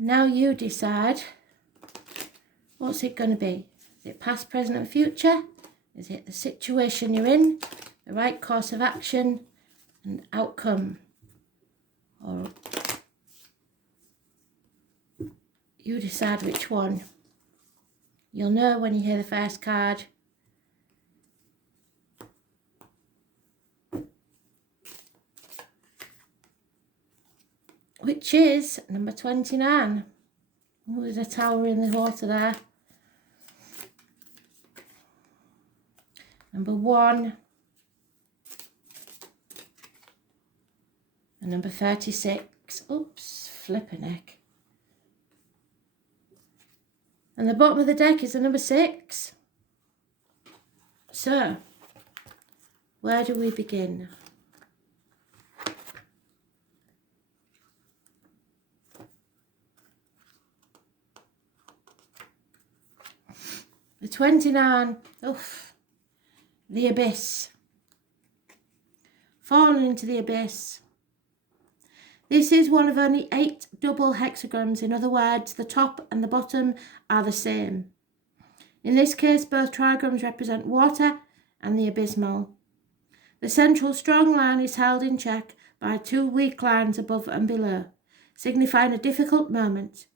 Now you decide, what's it going to be? Is it past, present and future? Is it the situation you're in, the right course of action and outcome? Or you decide which one. You'll know when you hear the first card. Which is number 29. Oh, there's a tower in the water there. Number 1. And number 36. Oops, flipping heck. And the bottom of the deck is the number 6. So, where do we begin? The 29, oof, the abyss. Fallen into the abyss. This is one of only 8 double hexagrams. In other words, the top and the bottom are the same. In this case, both trigrams represent water and the abysmal. The central strong line is held in check by 2 weak lines above and below, signifying a difficult moment.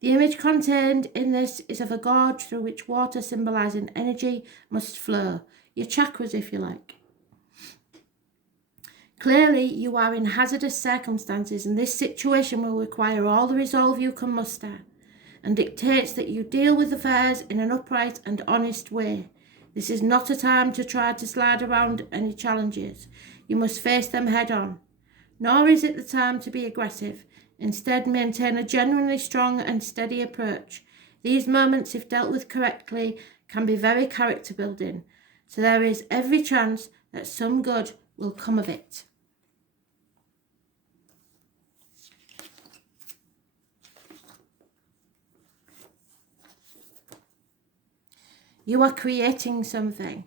The image contained in this is of a gorge through which water, symbolising energy, must flow. Your chakras, if you like. Clearly, you are in hazardous circumstances, and this situation will require all the resolve you can muster, and dictates that you deal with affairs in an upright and honest way. This is not a time to try to slide around any challenges. You must face them head on. Nor is it the time to be aggressive. Instead, maintain a genuinely strong and steady approach. These moments, if dealt with correctly, can be very character building, so there is every chance that some good will come of it. You are creating something.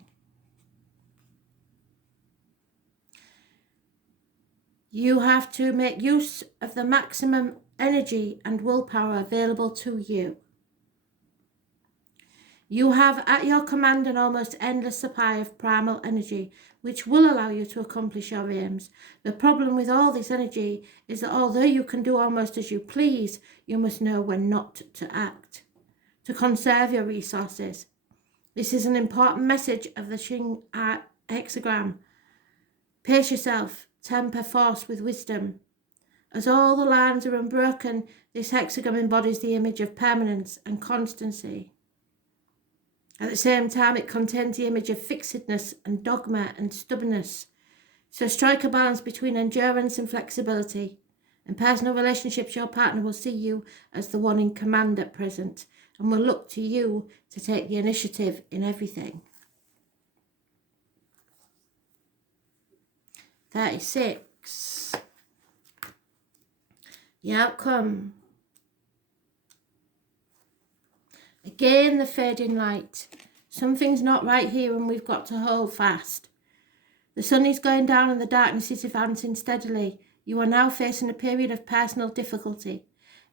You have to make use of the maximum energy and willpower available to you. You have at your command an almost endless supply of primal energy, which will allow you to accomplish your aims. The problem with all this energy is that although you can do almost as you please, you must know when not to act, to conserve your resources. This is an important message of the Ching hexagram. Pace yourself, temper force with wisdom. As all the lines are unbroken, this hexagram embodies the image of permanence and constancy. At the same time, it contains the image of fixedness and dogma and stubbornness. So strike a balance between endurance and flexibility. In personal relationships, your partner will see you as the one in command at present and will look to you to take the initiative in everything. 36. The outcome. Again, the fading light. Something's not right here and we've got to hold fast. The sun is going down and the darkness is advancing steadily. You are now facing a period of personal difficulty.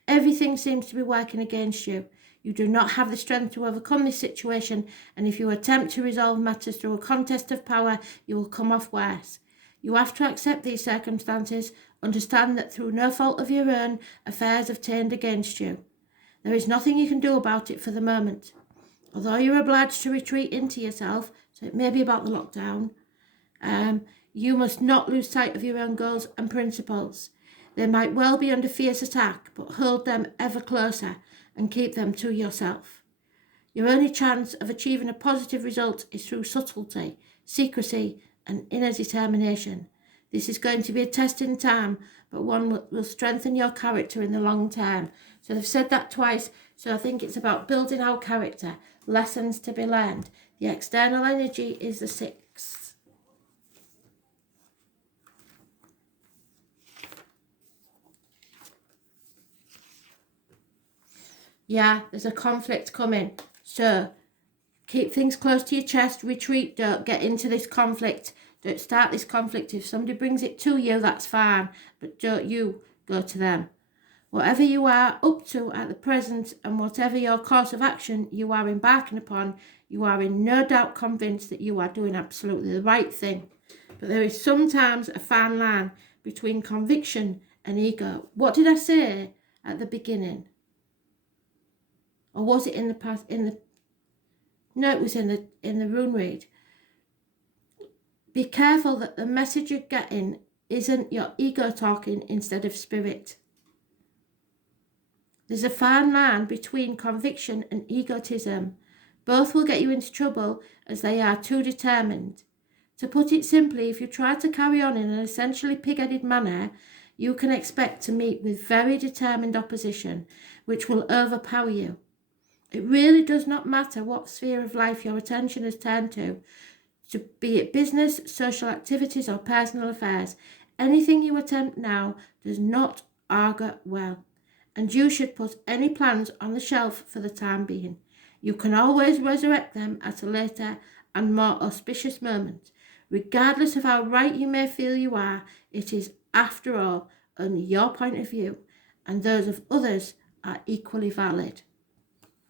Everything seems to be working against you. You do not have the strength to overcome this situation, and if you attempt to resolve matters through a contest of power, you will come off worse. You have to accept these circumstances, understand that through no fault of your own, affairs have turned against you. There is nothing you can do about it for the moment. Although you're obliged to retreat into yourself, so it may be about the lockdown, you must not lose sight of your own goals and principles. They might well be under fierce attack, but hold them ever closer and keep them to yourself. Your only chance of achieving a positive result is through subtlety, secrecy, and inner determination. This is going to be a test in time, but one will strengthen your character in the long term. So they've said that twice, so I think it's about building our character, lessons to be learned. The external energy is the 6. Yeah, there's a conflict coming. So keep things close to your chest, retreat, don't get into this conflict. Don't start this conflict. If somebody brings it to you, that's fine, but don't you go to them. Whatever you are up to at the present and whatever your course of action you are embarking upon, you are in no doubt convinced that you are doing absolutely the right thing. But there is sometimes a fine line between conviction and ego. What did I say at the beginning? Or was it in the past? No, it was in the rune read. Be careful that the message you're getting isn't your ego talking instead of spirit. There's a fine line between conviction and egotism. Both will get you into trouble as they are too determined. To put it simply, if you try to carry on in an essentially pig-headed manner, you can expect to meet with very determined opposition, which will overpower you. It really does not matter what sphere of life your attention is turned to be it business, social activities, or personal affairs. Anything you attempt now does not augur well, and you should put any plans on the shelf for the time being. You can always resurrect them at a later and more auspicious moment. Regardless of how right you may feel you are, it is, after all, only your point of view, and those of others are equally valid.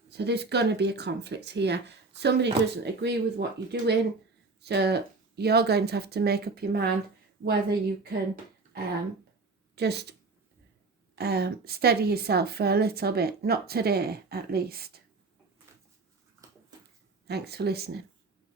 So there's going to be a conflict here. Somebody doesn't agree with what you're doing, so you're going to have to make up your mind whether you can just steady yourself for a little bit. Not today, at least. Thanks for listening.